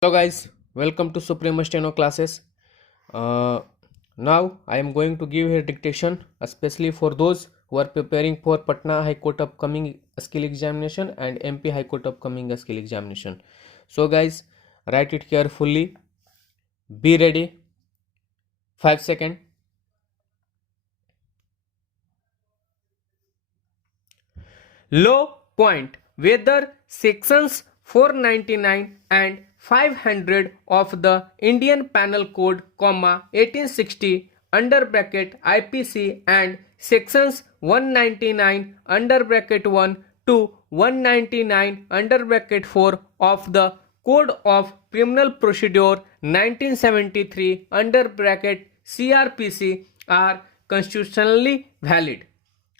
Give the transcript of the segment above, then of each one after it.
Hello guys, welcome to Supreme Steno classes. Uh, Now I am going to give a dictation, especially for those who are preparing for Patna High Court upcoming skill examination and MP High Court upcoming skill examination. So guys, write it carefully. Be ready. 5 seconds. Low point whether sections 499 and 500 of the Indian Penal Code, 1860 under bracket IPC and sections 199 under bracket 1 to 199 under bracket 4 of the Code of Criminal Procedure 1973 under bracket CRPC are constitutionally valid.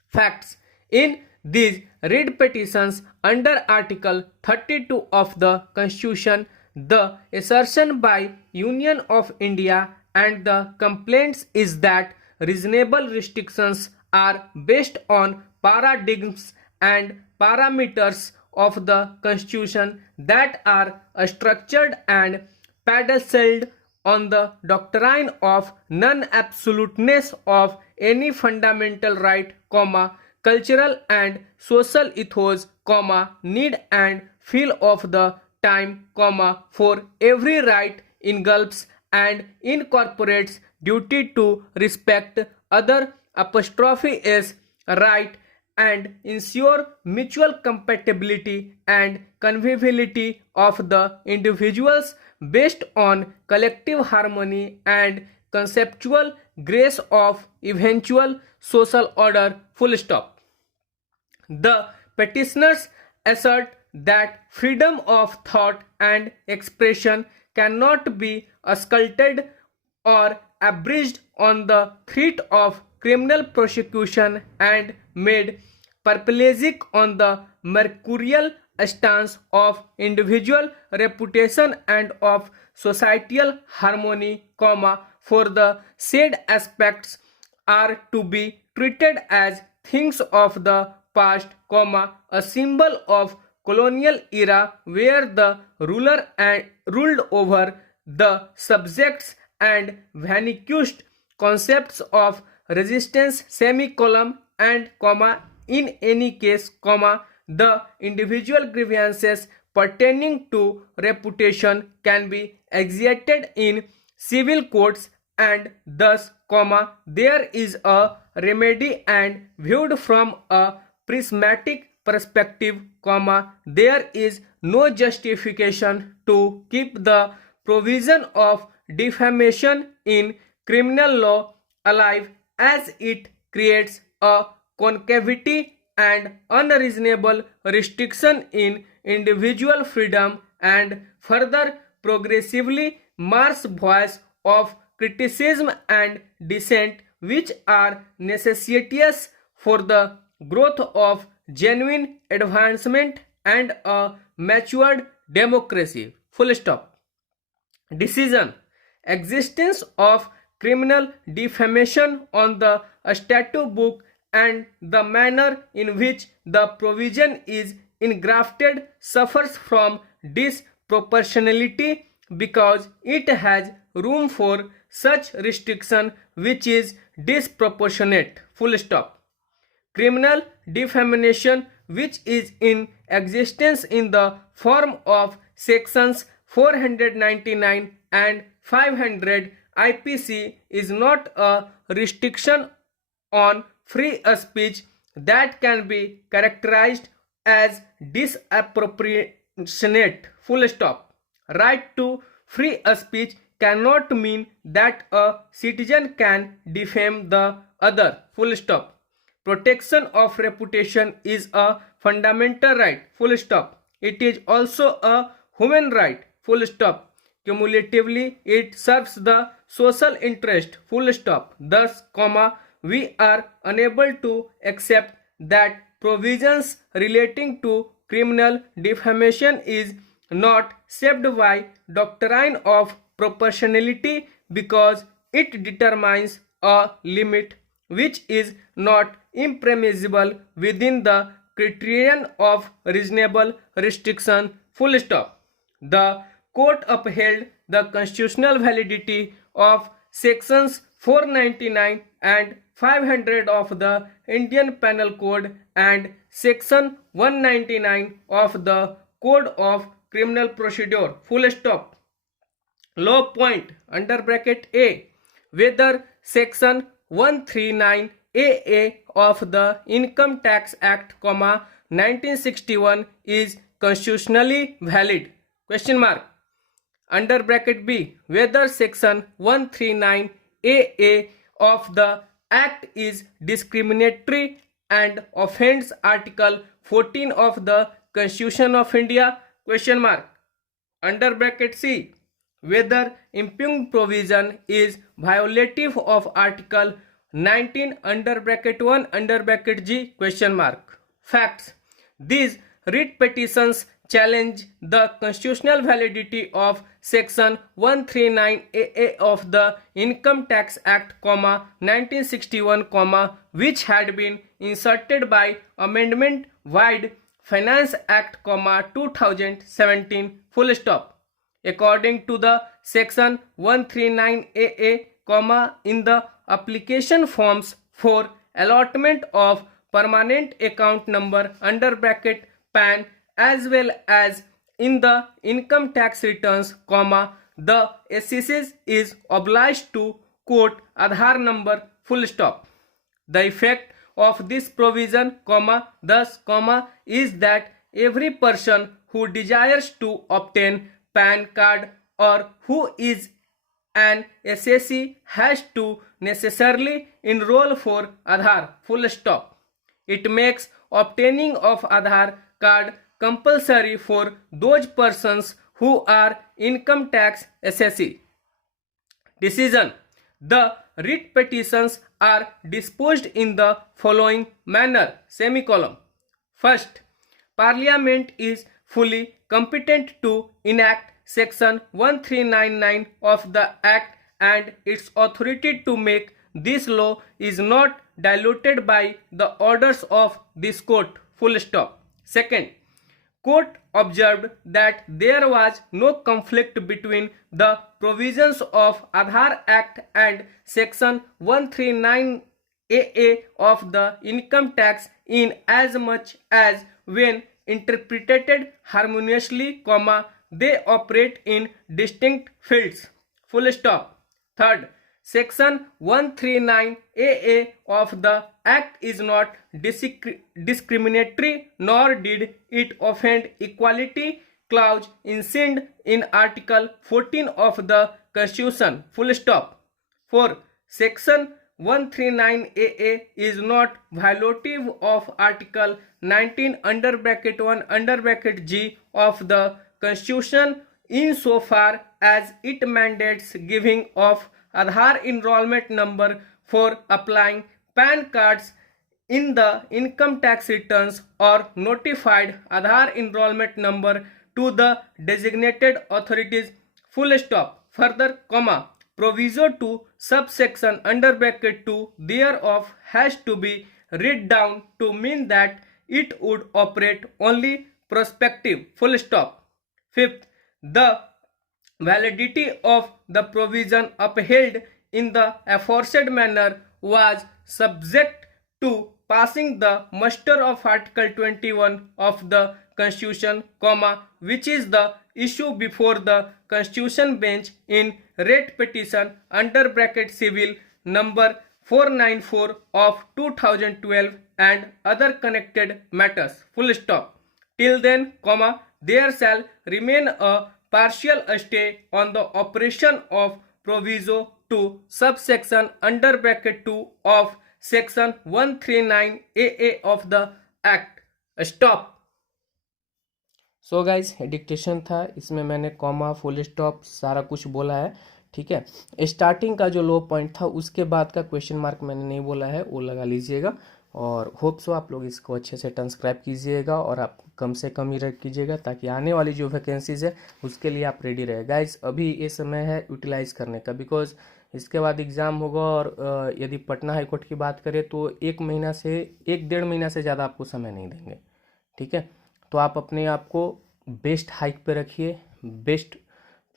Facts. In these read petitions under Article 32 of the Constitution, the assertion by Union of India and the complaints is that reasonable restrictions are based on paradigms and parameters of the Constitution that are structured and pedestaled on the doctrine of non-absoluteness of any fundamental right, cultural and social ethos, need and feel of the time, for every right engulfs and incorporates duty to respect other apostrophe s right and ensure mutual compatibility and conviviality of the individuals based on collective harmony and conceptual grace of eventual social order. Full stop. The petitioners assert that freedom of thought and expression cannot be assaulted or abridged on the threat of criminal prosecution and made perplexic on the mercurial stance of individual reputation and of societal harmony, for the said aspects are to be treated as things of the past, a symbol of colonial era where the ruler and ruled over the subjects and vanquished concepts of resistance, semicolon and in any case, the individual grievances pertaining to reputation can be exerted in civil courts and thus, there is a remedy and viewed from a prismatic perspective, there is no justification to keep the provision of defamation in criminal law alive as it creates a concavity and unreasonable restriction in individual freedom and further progressively marks voice of criticism and dissent which are necessitous for the growth of genuine advancement and a matured democracy. Full stop. Decision. Existence of criminal defamation on the statute book and the manner in which the provision is engrafted suffers from disproportionality because it has room for such restriction which is disproportionate. Full stop. Criminal defamation which is in existence in the form of sections 499 and 500 IPC is not a restriction on free speech that can be characterized as disproportionate. Full stop. Right to free speech cannot mean that a citizen can defame the other. Full stop. Protection of reputation is a fundamental right. Full stop. It is also a human right. Full stop. Cumulatively, it serves the social interest. Full stop. Thus, we are unable to accept that provisions relating to criminal defamation is not shaped by doctrine of proportionality because it determines a limit which is not impermissible within the criterion of reasonable restriction. Full stop. The court upheld the constitutional validity of sections 499 and 500 of the Indian Penal Code and section 199 of the Code of Criminal Procedure. Full stop. Law point under bracket A, whether section 139 AA of the Income Tax Act, 1961 is constitutionally valid. Question mark. Under bracket B, whether section 139 AA of the Act is discriminatory and offends Article 14 of the Constitution of India. Question mark. Under bracket C, whether impugned provision is violative of Article 19 under bracket 1 under bracket G. Question mark. Facts. These writ petitions challenge the constitutional validity of section 139 AA of the Income Tax Act, 1961, which had been inserted by Amendment Wide Finance Act, 2017. Full stop. According to the section 139 AA, in the application forms for allotment of permanent account number under bracket PAN, as well as in the income tax returns, the SCC is obliged to quote Aadhaar number. Full stop. The effect of this provision, thus, is that every person who desires to obtain PAN card or who is an SSC has to necessarily enroll for Aadhaar. Full stop. It makes obtaining of Aadhaar card compulsory for those persons who are income tax SSC. Decision. The writ petitions are disposed in the following manner, semicolon. First, Parliament is fully competent to enact section 1399 of the Act, and its authority to make this law is not diluted by the orders of this court. Full stop. Second, court observed that there was no conflict between the provisions of Aadhaar Act and section 139 AA of the income tax, in as much as when interpreted harmoniously, they operate in distinct fields. Full stop. Third, section 139 AA of the Act is not discriminatory, nor did it offend equality clause enshrined in Article 14 of the Constitution. Full stop. 4. Section 139 AA is not violative of Article 19 under bracket 1 under bracket G of the Constitution insofar as it mandates giving of Aadhaar enrollment number for applying PAN cards in the income tax returns, or notified Aadhaar enrollment number to the designated authorities. Full stop. Further, proviso to subsection under bracket 2 thereof has to be read down to mean that it would operate only prospective. Full stop. Fifth, the validity of the provision upheld in the aforesaid manner was subject to passing the muster of Article 21 of the Constitution, which is the issue before the Constitution bench in writ petition under bracket civil number 494 of 2012 and other connected matters. Full stop. Till then, there shall remain a partial stay on the operation of proviso to subsection under bracket 2 of section 139 AA of the Act. Stop. So guys dictation था, इसमें मैंने comma full stop सारा कुछ बोला है, ठीक है। Starting का जो लो पॉइंट था उसके बाद का क्वेश्चन मार्क मैंने नहीं बोला है, वो लगा लीजिएगा। और होप सो आप लोग इसको अच्छे से ट्रांसक्राइब कीजिएगा और आप कम से कम ही रख कीजिएगा, ताकि आने वाली जो वैकेंसीज है उसके लिए आप रेडी रहे। गाइज अभी ये समय है यूटिलाइज करने का, बिकॉज इसके बाद एग्ज़ाम होगा। और यदि पटना हाईकोर्ट की बात करें तो 1-1.5 महीना से ज़्यादा आपको समय नहीं देंगे, ठीक है। तो आप अपने आप को बेस्ट हाइक पे रखिए, बेस्ट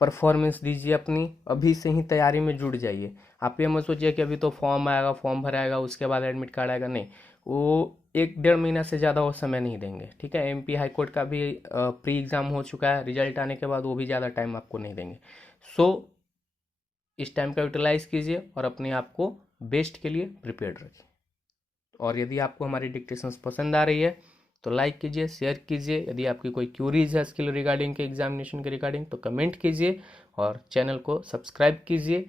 परफॉर्मेंस दीजिए अपनी, अभी से ही तैयारी में जुट जाइए। आप ये मत सोचिए कि अभी तो फॉर्म आएगा, फॉर्म भराएगा, उसके बाद एडमिट कार्ड आएगा, नहीं, वो 1-1.5 महीना से ज़्यादा वो समय नहीं देंगे, ठीक है। एमपी हाई कोर्ट का भी प्री एग्ज़ाम हो चुका है, रिजल्ट आने के बाद वो भी ज़्यादा टाइम आपको नहीं देंगे। सो इस टाइम का यूटिलाइज़ कीजिए और अपने आप को बेस्ट के लिए प्रिपेयर्ड रखिए। और यदि आपको हमारी डिक्टेशंस पसंद आ रही है तो लाइक कीजिए, शेयर कीजिए। यदि आपकी कोई क्यूरीज है स्किल रिगार्डिंग के एग्जामिनेशन के रिगार्डिंग तो कमेंट कीजिए और चैनल को सब्सक्राइब कीजिए।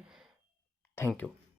Thank you.